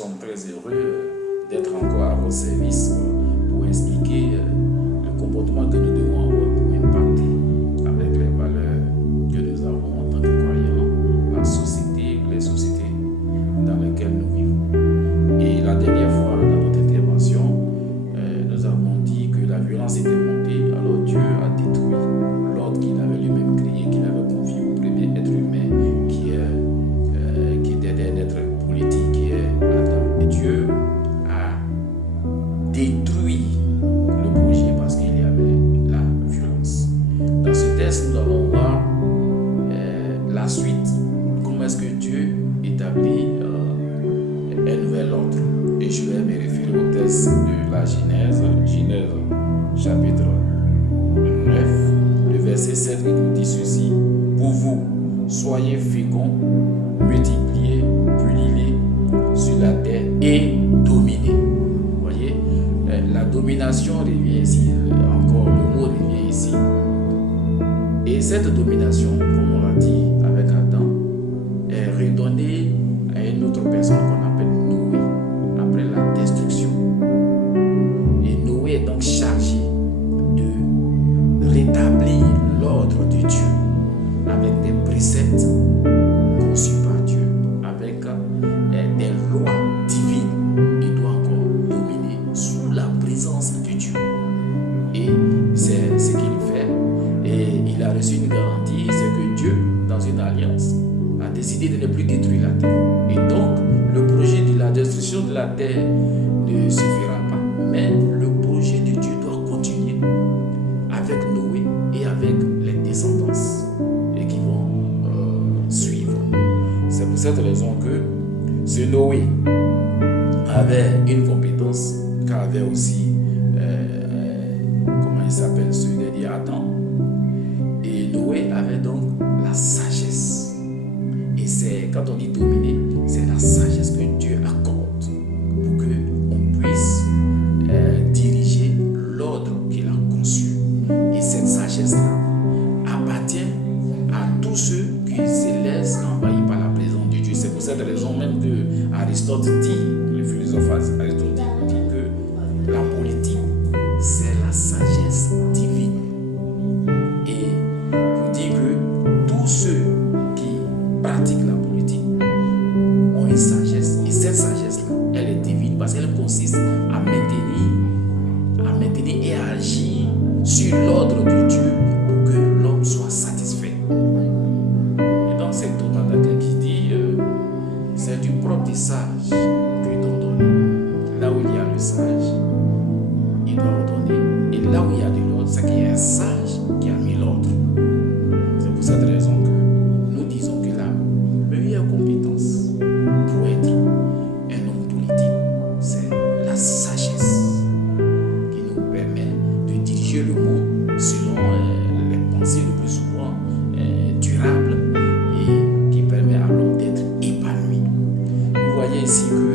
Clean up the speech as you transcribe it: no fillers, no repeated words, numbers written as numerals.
sommes très heureux d'être encore à votre service pour expliquer le comportement que nous devons avoir pour impacter avec les valeurs que nous avons en tant que croyants, la société, les sociétés dans lesquelles nous vivons. Et la dernière fois, dans notre intervention, nous avons dit que la violence était montée, alors Dieu a détruit l'ordre qu'il avait lui-même créé, qu'il avait confié au premier être humain qui était un être politique, qui est Adam. Et Dieu a détruit le projet parce qu'il y avait la violence. Dans ce texte, nous allons voir la suite, comment est-ce que Dieu établit un nouvel ordre. Et je vais me référer au texte de la Genèse chapitre 9, le verset 7 qui nous dit ceci: pour vous, soyez féconds, multipliez, pullulez sur la terre et dominez. Vous voyez, la domination revient ici, encore le mot revient ici. Et cette domination, comme on l'a dit avec Adam, est redonnée à une autre personne qu'on appelle Noé, après la destruction. Et Noé est donc chargé de rétablir l'ordre de Dieu avec des préceptes conçus par Dieu, avec des lois divines. Il doit encore dominer sous la présence de Dieu. Et c'est ce qu'il fait. Et il a reçu une garantie, c'est que Dieu, dans une alliance, a décidé de ne plus détruire la terre. Et donc, le projet de la destruction de la terre ne suffira pas. Mais le projet de Dieu doit continuer avec Noé et avec les descendants et qui vont suivre. C'est pour cette raison que ce Noé avait une compétence qu'avait aussi, comment il s'appelle, celui de Adam. Et Noé avait donc la sagesse. Et c'est, quand on dit dominer, c'est la sagesse que Dieu accorde pour qu'on puisse diriger l'ordre qu'il a conçu. Et cette sagesse-là appartient à tous ceux qui se laissent envahir par la présence de Dieu. C'est pour cette raison même que Aristote dit, le philosophe Aristote dit que la politique, c'est la sagesse divine. Et vous dit que tous ceux qui pratiquent la politique ont une sagesse. Et cette sagesse-là, elle est divine parce qu'elle consiste à maintenir et à agir sur l'ordre de Dieu pour que l'homme soit satisfait. Et donc c'est Thomas qui dit c'est du propre des sages que d'ordonner. Là où il y a le sage, il doit ordonner. Et là où il y a de l'ordre, c'est qu'il y a un sage qui a mis l'ordre. C'est pour cette raison que nous disons que la meilleure compétence pour être un homme politique, c'est la sagesse qui nous permet de diriger le monde selon les pensées le plus souvent durables et qui permet à l'homme d'être épanoui. Vous voyez ici que